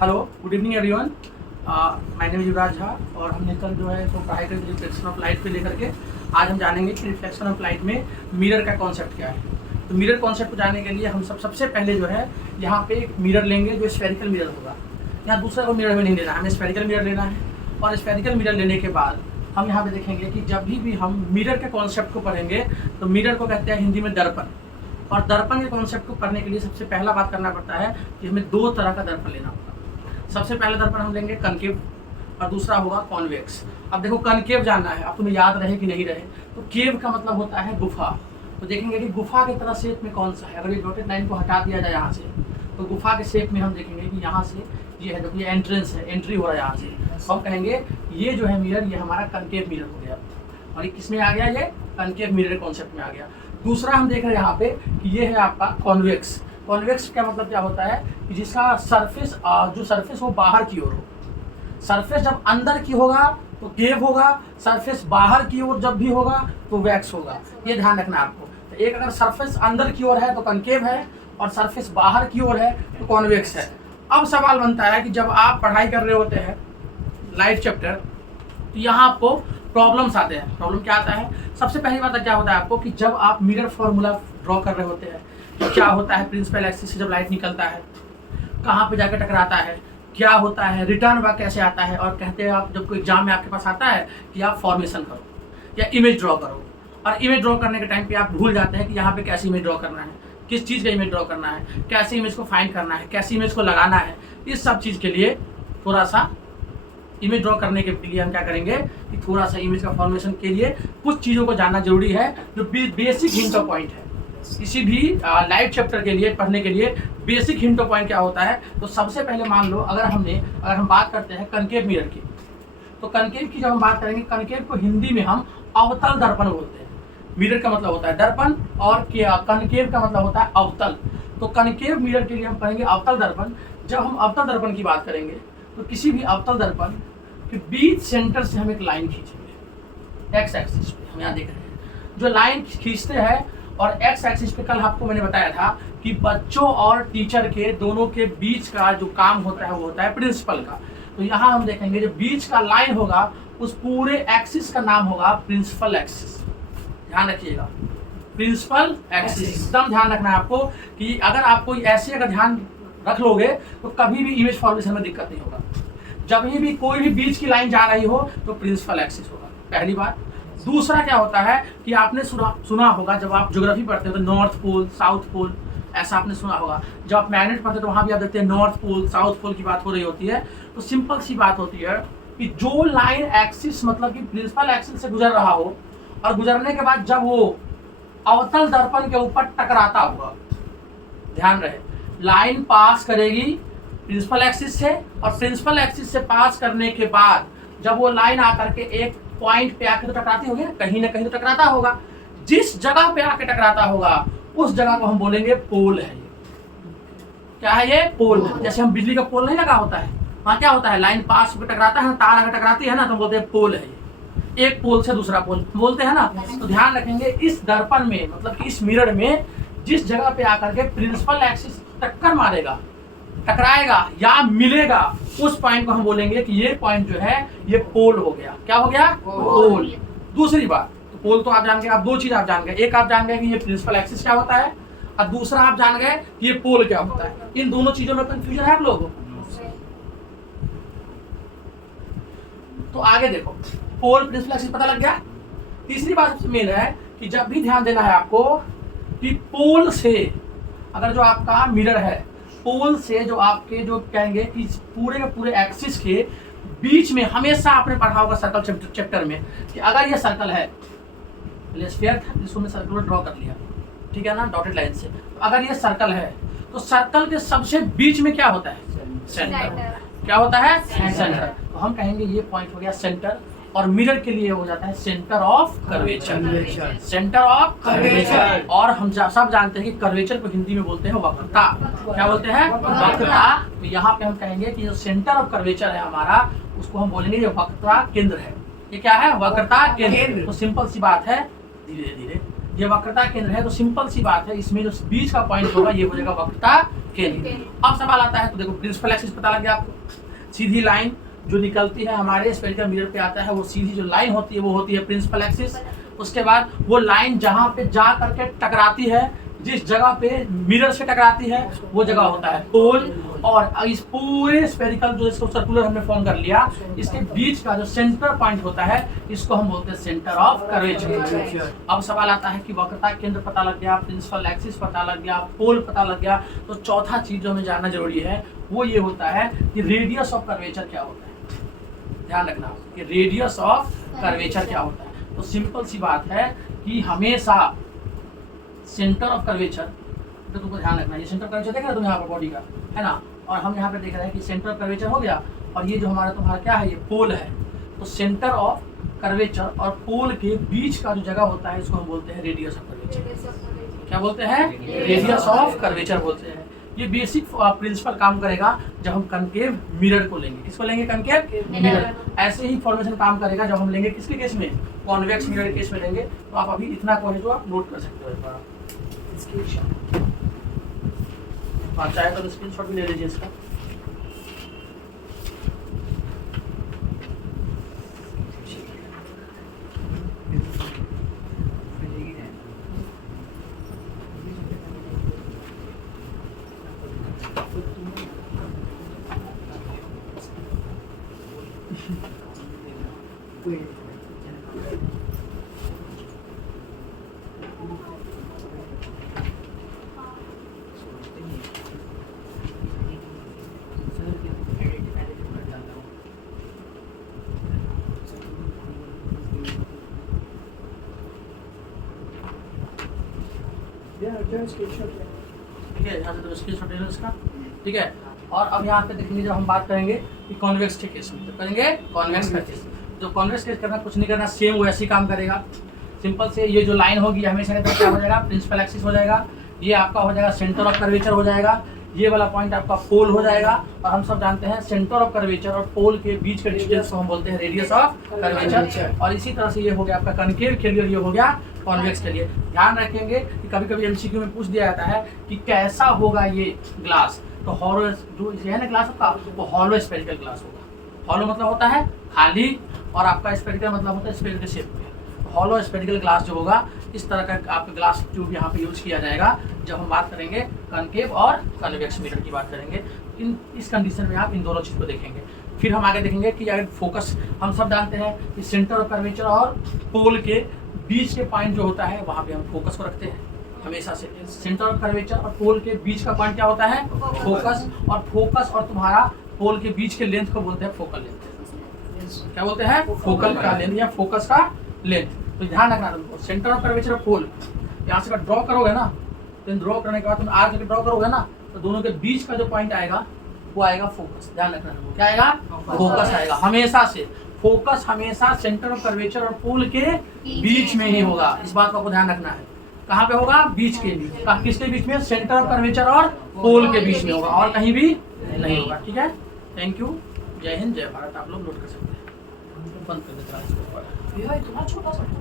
Hello, good evening everyone. My name is Yuvraj Jha और हमने कल जो है तो पढ़ाई करी रिफ्लेक्शन ऑफ लाइट पे लेकर के आज हम जानेंगे कि रिफ्लेक्शन ऑफ लाइट में मिरर का कॉन्सेप्ट क्या है। तो मिरर कॉन्सेप्ट को जानने के लिए हम सबसे पहले जो है यहाँ पे एक मिरर लेंगे जो स्फेरिकल मिरर होगा। यहाँ दूसरा को मिरर में नहीं लेना है, हमें स्फेरिकल मिरर लेना है। और स्फेरिकल मिरर लेने के बाद हम यहाँ पे देखेंगे कि जब भी हम मिरर के कॉन्सेप्ट को पढ़ेंगे तो मिरर को कहते हैं हिंदी में दर्पण। और दर्पण के कॉन्सेप्ट को पढ़ने के लिए सबसे पहला बात करना पड़ता है कि हमें दो तरह का दर्पण लेना होगा। सबसे पहला दर्पण हम लेंगे कनकेव और दूसरा होगा कॉन्वेक्स। अब देखो कनकेव जानना है, अब तुम्हें याद रहे कि नहीं रहे, तो केव का मतलब होता है गुफा। तो देखेंगे कि गुफा की तरह शेप में कौन सा है। अगर ये डॉटेड लाइन को हटा दिया जाए यहाँ से तो गुफा के शेप में हम देखेंगे कि यहाँ से ये है, देखो ये एंट्रेंस है, एंट्री हो रहा है यहाँ से, तो हम कहेंगे ये जो है मिरर, ये हमारा कनकेव मिरर हो गया। और ये किस में आ गया, ये कनकेव मिरर कॉन्सेप्ट में आ गया। दूसरा हम देख रहे हैं यहाँ पे कि ये है आपका कॉन्वेक्स। कॉन्वेक्स का मतलब क्या होता है कि जिसका सरफेस जो सरफेस वो बाहर की ओर हो। सरफेस जब अंदर की होगा तो केव होगा, सरफेस बाहर की ओर जब भी होगा तो वैक्स होगा। ये ध्यान रखना आपको। तो एक अगर सरफेस अंदर की ओर है तो कनकेव है और सरफेस बाहर की ओर है तो कॉन्वेक्स है। अब सवाल बनता है कि जब आप पढ़ाई कर रहे होते हैं लाइट चैप्टर तो यहाँ आपको प्रॉब्लम्स आते हैं। प्रॉब्लम क्या आता है, सबसे पहली बात क्या होता है आपको कि जब आप मिरर फॉर्मूला ड्रॉ कर रहे होते हैं तो क्या होता है, प्रिंसिपल एक्सिस से जब लाइट निकलता है कहाँ पे जाकर टकराता है, क्या होता है, रिटर्न वह कैसे आता है। और कहते हैं आप जब कोई एग्जाम में आपके पास आता है कि आप फॉर्मेशन करो या इमेज ड्रॉ करो, और इमेज ड्रॉ करने के टाइम पे आप भूल जाते हैं कि यहाँ पे कैसी इमेज ड्रॉ करना है, किस चीज़ का इमेज ड्रॉ करना है, कैसी इमेज को फाइंड करना है, कैसी इमेज को लगाना है। इस सब चीज़ के लिए थोड़ा सा इमेज ड्रॉ करने के लिए हम क्या करेंगे कि थोड़ा सा इमेज का फॉर्मेशन के लिए कुछ चीज़ों को जानना जरूरी है जो बेसिक हिंट ऑफ पॉइंट है। किसी भी लाइट चैप्टर के लिए पढ़ने के लिए बेसिक हिंट ऑफ पॉइंट क्या होता है। तो सबसे पहले मान लो अगर हम बात करते हैं कनकेव मिरर की, तो कनकेव की जब हम बात करेंगे, कनकेव को हिंदी में हम अवतल दर्पण बोलते हैं। मिरर का मतलब होता है दर्पण और कनकेव का मतलब होता है अवतल। तो कनकेव मिरर के लिए हम कहेंगे अवतल दर्पण। जब हम अवतल दर्पण की बात करेंगे तो किसी भी अवतल दर्पण के बीच सेंटर से हम एक लाइन खींचेंगे एक्स एक्सिस पे। हम यहाँ देख रहे हैं जो लाइन खींचते हैं, और एक्स एक्सिस पे कल आपको मैंने बताया था कि बच्चों और टीचर के दोनों के बीच का जो काम होता है वो होता है प्रिंसिपल का। तो यहाँ हम देखेंगे जो बीच का लाइन होगा उस पूरे एक्सिस का नाम होगा प्रिंसिपल एक्सिस। ध्यान रखिएगा, प्रिंसिपल एक्सिस एकदम ध्यान रखना है आपको कि अगर आपको ऐसे अगर ध्यान रख लोगे तो कभी भी इमेज फॉर्मेशन में दिक्कत नहीं होगा। जब भी कोई भी बीच की लाइन जा रही हो तो प्रिंसिपल एक्सिस होगा, पहली बात। दूसरा क्या होता है कि आपने सुना होगा जब आप ज्योग्राफी पढ़ते हो तो नॉर्थ पोल साउथ पोल ऐसा आपने सुना होगा। जब आप मैग्नेट पढ़ते हो तो वहाँ भी आप देखते हैं नॉर्थ पोल साउथ पोल की बात हो रही होती है। तो सिंपल सी बात होती है कि जो लाइन एक्सिस मतलब कि प्रिंसिपल एक्सिस से गुजर रहा हो और गुजरने के बाद जब वो अवतल दर्पण के ऊपर टकराता हुआ, ध्यान रहे, लाइन पास करेगी प्रिंसिपल एक्सिस से, और प्रिंसिपल एक्सिस से पास करने के बाद जब वो लाइन आकर के एक पॉइंट पे आके तो टकराती होगी, कहीं ना कहीं तो टकराता होगा। जिस जगह पे आके टकराता होगा उस जगह को हम बोलेंगे पोल है। ये क्या है, ये पोल है। जैसे हम बिजली का पोल नहीं लगा होता है, वहाँ क्या होता है, लाइन पास पे टकराता है, तार अगर टकराती है ना तो हम बोलते हैं पोल है। ये एक पोल से दूसरा पोल बोलते हैं ना। तो ध्यान रखेंगे इस दर्पण में मतलब कि इस मिरर में जिस जगह पे आकर के प्रिंसिपल एक्सिस टक्कर मारेगा, टकराएगा या मिलेगा, उस पॉइंट को हम बोलेंगे कि ये पॉइंट जो है ये पोल हो गया। क्या हो गया, पोल। दूसरी बात, तो पोल तो आप जान गए। अब दो चीज आप जान गए, एक आप जान गए कि ये प्रिंसिपल एक्सिस क्या होता है, और दूसरा आप जान गए कि ये पोल क्या होता है। इन दोनों चीजों में कंफ्यूजन है आप लोगों को? तो आगे देखो, पोल प्रिंसिपल एक्सिस पता लग गया। तीसरी बात सबसे मेन है कि जब भी ध्यान देना है आपको कि पोल से अगर जो आपका मिरर है, पोल से जो आपके जो कहेंगे कि पूरे के पूरे एक्सिस के बीच में, हमेशा आपने पढ़ा होगा सर्कल चैप्टर में कि अगर ये सर्कल है, स्फीयर था जिसको मैं सर्कुलर ड्रॉ कर लिया, ठीक है ना, डॉटेड लाइन से। तो अगर ये सर्कल है तो सर्कल के सबसे बीच में क्या होता है, सेंटर। क्या होता है, सेंटर। तो हम कहेंगे ये पॉइंट हो गया सेंटर, और मिरर के लिए हो जाता है centre of curvature. Centre of curvature. और हम सब जानते हैं कि कर्वेचर को हिंदी में बोलते हैं वक्रता। क्या बोलते हैं, वक्रता। तो यहाँ पे हम कहेंगे कि जो सेंटर ऑफ कर्वेचर है हमारा, उसको हम बोलेंगे ये वक्रता केंद्र है। ये क्या है, वक्रता केंद्र। तो सिंपल सी बात है, धीरे धीरे ये वक्रता केंद्र है, तो सिंपल सी बात है, इसमें जो बीच का पॉइंट होगा ये हो जाएगा वक्रता के लिए। अब सवाल आता है, तो देखो प्रिंसिपल एक्सिस पता लग गया आपको, सीधी लाइन जो निकलती है हमारे स्फेरिकल मिरर पे आता है, वो सीधी जो लाइन होती है वो होती है प्रिंसिपल एक्सिस। उसके बाद वो लाइन जहाँ पे जा करके टकराती है, जिस जगह पे मिरर से टकराती है वो जगह होता है पोल। और इस पूरे स्फेरिकल जो इसको सर्कुलर हमने फॉर्म कर लिया, इसके बीच का जो सेंटर पॉइंट होता है इसको हम बोलते हैं सेंटर ऑफ कर्वेचर। अब सवाल आता है कि वक्रता केंद्र पता लग गया, प्रिंसिपल एक्सिस पता लग गया, पोल पता लग गया, तो चौथा चीज जो हमें जानना जरूरी है वो ये होता है कि रेडियस ऑफ कर्वेचर क्या होता है। ध्यान रखना कि रेडियस ऑफ कर्वेचर क्या होता है। तो सिंपल सी बात है कि हमेशा सेंटर ऑफ कर्वेचर, तो तुमको ध्यान रखना, ये सेंटर कर्वेचर देख रहे हो तुम यहाँ पर बॉडी का, है ना, और हम यहाँ पे देख रहे हैं कि सेंटर ऑफ कर्वेचर हो गया, और ये जो हमारा तुम्हारा क्या है, ये पोल है। तो सेंटर ऑफ कर्वेचर और पोल के बीच का जो जगह होता है इसको हम बोलते हैं रेडियस ऑफ कर्वेचर। क्या बोलते हैं? रेडियस ऑफ कर्वेचर बोलते हैं। ये बेसिक प्रिंसिपल काम करेगा जब हम कनकेव मिरर को लेंगे। किसको लेंगे? Concave mirror. ऐसे ही फॉर्मेशन काम करेगा जब हम लेंगे किसके केस में? कॉन्वेक्स मिरर केस में लेंगे। तो आप अभी इतना को है जो आप नोट कर सकते हो, आप चाहे तो स्क्रीनशॉट भी ले लीजिए इसका। ठीक है, यहाँ से तो स्क्रीनशॉट ले लो इसका। ठीक है, और अब यहाँ पे देखेंगे जब हम बात करेंगे कि कॉन्वेक्स के केस में, तो करेंगे कॉन्वेक्स का केस। जो कॉन्वेक्स केस करना कुछ नहीं करना, सेम वैसे ही काम करेगा। सिंपल से ये जो लाइन होगी हमेशा कहते हैं क्या हो जाएगा? प्रिंसिपल एक्सिस हो जाएगा। ये आपका हो जाएगा सेंटर ऑफ कर्वेचर हो जाएगा। ये वाला पॉइंट आपका पोल हो जाएगा। और हम सब जानते हैं सेंटर ऑफ कर्वेचर और पोल के बीच के डिस्टेंस को हम बोलते हैं रेडियस ऑफ कर्वेचर। और इसी तरह से ये हो गया आपका कनकेव के लिए, ये हो गया कॉन्वेक्स के लिए। ध्यान रखेंगे कि कभी कभी एमसीक्यू में पूछ दिया जाता है कि कैसा होगा ये ग्लास, तो हॉलो जो है ना ग्लास आपका, वो हॉलो स्फेरिकल ग्लास होगा। हॉलो मतलब होता है खाली, और आपका स्फेरिकल मतलब होता है स्फेरिकल शेप में। हॉलो स्फेरिकल ग्लास जो होगा इस तरह का आपका ग्लास ट्यूब यहाँ पे यूज किया जाएगा जब हम बात करेंगे कनकेव और कन्वेक्स मिरर की बात करेंगे। इस कंडीशन में आप इन दोनों चीज़ को देखेंगे। फिर हम आगे देखेंगे कि अगर फोकस, हम सब जानते हैं कि सेंटर ऑफ कर्वेचर और पोल के बीच के पॉइंट जो होता है वहाँ पे हम फोकस को रखते हैं हमेशा से। सेंटर ऑफ कर्वेचर और पोल के बीच का पॉइंट क्या होता है? फोकस। और फोकस और तुम्हारा पोल के बीच के लेंथ को बोलते हैं फोकल लेंथ। क्या बोलते हैं? फोकल का लेंथ या फोकस का लेंथ। तो ध्यान रखना तुमको, सेंटर ऑफ कर्वेचर और पोल यहाँ से ड्रॉ करोगे ना, तो ड्रॉ करने के बाद तुम आगे ड्रॉ करोगे ना, तो दोनों के बीच का जो पॉइंट आएगा वो आएगा फोकस। ध्यान रखना तुमको, क्या आएगा? फोकस आएगा हमेशा से। फोकस हमेशा सेंटर ऑफ कर्वेचर और पोल के बीच में ही होगा। इस बात को आपको ध्यान रखना है। कहाँ पे होगा? बीच के बीच। किसके बीच में? सेंटर ऑफ कर्वेचर और पोल के बीच में होगा, और कहीं भी नहीं होगा। ठीक है, थैंक यू, जय हिंद, जय भारत। आप लोग नोट कर सकते हैं। बंद कर देते हैं।